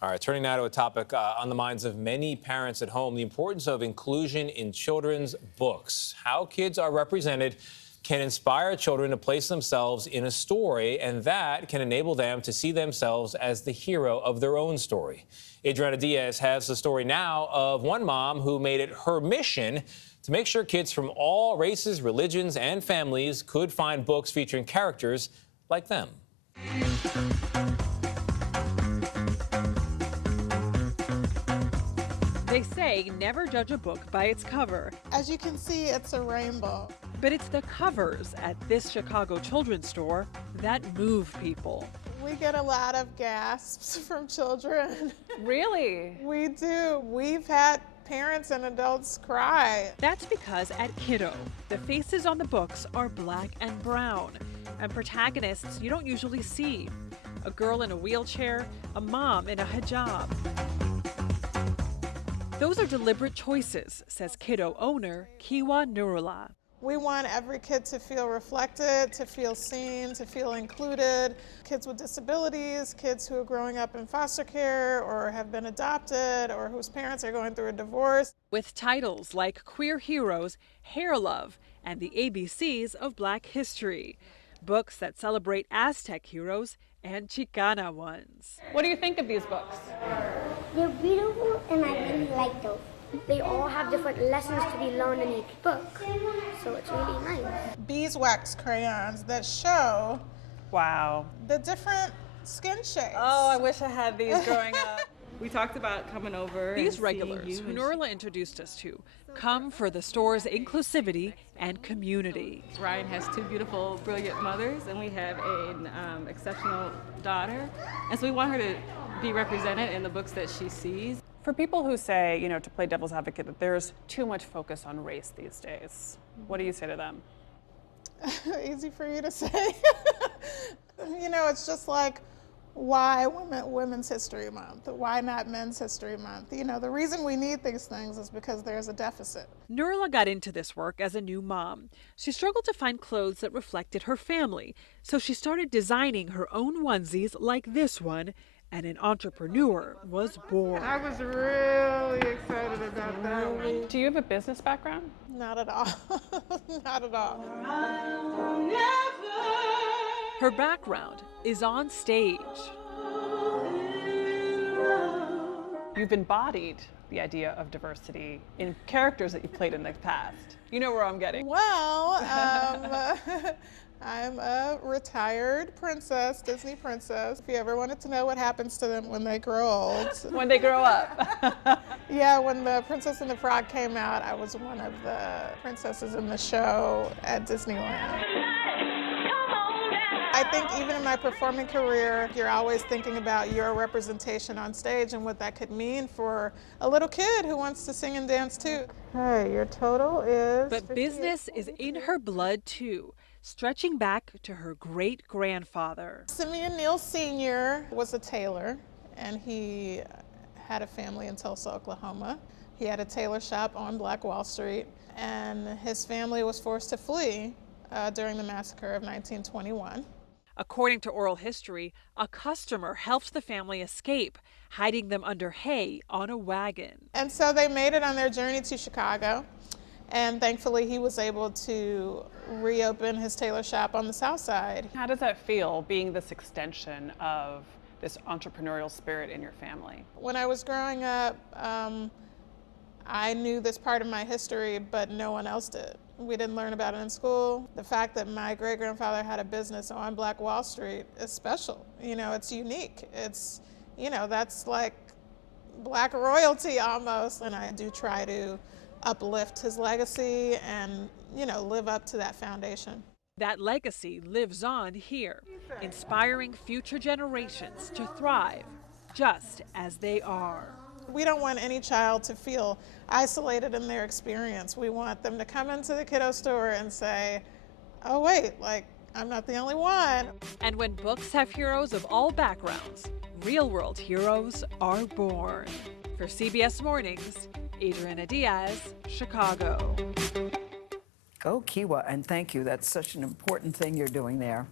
All right, turning now to a topic on the minds of many parents at home, the importance of inclusion in children's books. How kids are represented can inspire children to place themselves in a story, and that can enable them to see themselves as the hero of their own story. Adriana Diaz has the story now of one mom who made it her mission to make sure kids from all races, religions, and families could find books featuring characters like them. They say never judge a book by its cover. As you can see, it's a rainbow. But it's the covers at this Chicago children's store that move people. We get a lot of gasps from children. Really? We do. We've had parents and adults cry. That's because at Kido, the faces on the books are black and brown, and protagonists you don't usually see. A girl in a wheelchair, a mom in a hijab. Those are deliberate choices, says Kido owner Kiwa Nurullah. We want every kid to feel reflected, to feel seen, to feel included. Kids with disabilities, kids who are growing up in foster care or have been adopted or whose parents are going through a divorce. With titles like Queer Heroes, Hair Love, and the ABCs of Black History. Books that celebrate Aztec heroes and Chicana ones. What do you think of these books? They're beautiful and I really like those. They all have different lessons to be learned in each book, so it's really nice. Beeswax crayons that show Wow. the different skin shades. Oh, I wish I had these growing up. We talked about coming over. These regulars who Nurullah introduced us to come for the store's inclusivity and community. Ryan has two beautiful, brilliant mothers, and we have an exceptional daughter. And so we want her to be represented in the books that she sees. For people who say, to play devil's advocate, that there's too much focus on race these days, what do you say to them? Easy for you to say. It's just like, why Women's History Month? Why not Men's History Month? The reason we need these things is because there's a deficit. Nurullah got into this work as a new mom. She struggled to find clothes that reflected her family, so she started designing her own onesies like this one, and an entrepreneur was born. I was really excited about that one. Do you have a business background? Not at all. Not at all. Her background is on stage. You've embodied the idea of diversity in characters that you've played in the past. You know where I'm getting. Well, I'm a retired princess, Disney princess. If you ever wanted to know what happens to them when they grow old. When they grow up. Yeah, when The Princess and the Frog came out, I was one of the princesses in the show at Disneyland. I think even in my performing career, you're always thinking about your representation on stage and what that could mean for a little kid who wants to sing and dance too. Hey, your total is... But business is in her blood too, stretching back to her great-grandfather. Simeon Neal Sr. was a tailor, and he had a family in Tulsa, Oklahoma. He had a tailor shop on Black Wall Street, and his family was forced to flee during the massacre of 1921. According to oral history, a customer helped the family escape, hiding them under hay on a wagon. And so they made it on their journey to Chicago, and thankfully he was able to reopen his tailor shop on the South Side. How does that feel, being this extension of this entrepreneurial spirit in your family? When I was growing up, I knew this part of my history, but no one else did. We didn't learn about it in school. The fact that my great-grandfather had a business on Black Wall Street is special. It's unique. It's, that's like Black royalty almost. And I do try to uplift his legacy and, live up to that foundation. That legacy lives on here, inspiring future generations to thrive just as they are. We don't want any child to feel isolated in their experience. We want them to come into the Kido store and say, oh wait, I'm not the only one. And when books have heroes of all backgrounds, real-world heroes are born. For CBS Mornings, Adriana Diaz, Chicago. Go Kiwa, and thank you. That's such an important thing you're doing there.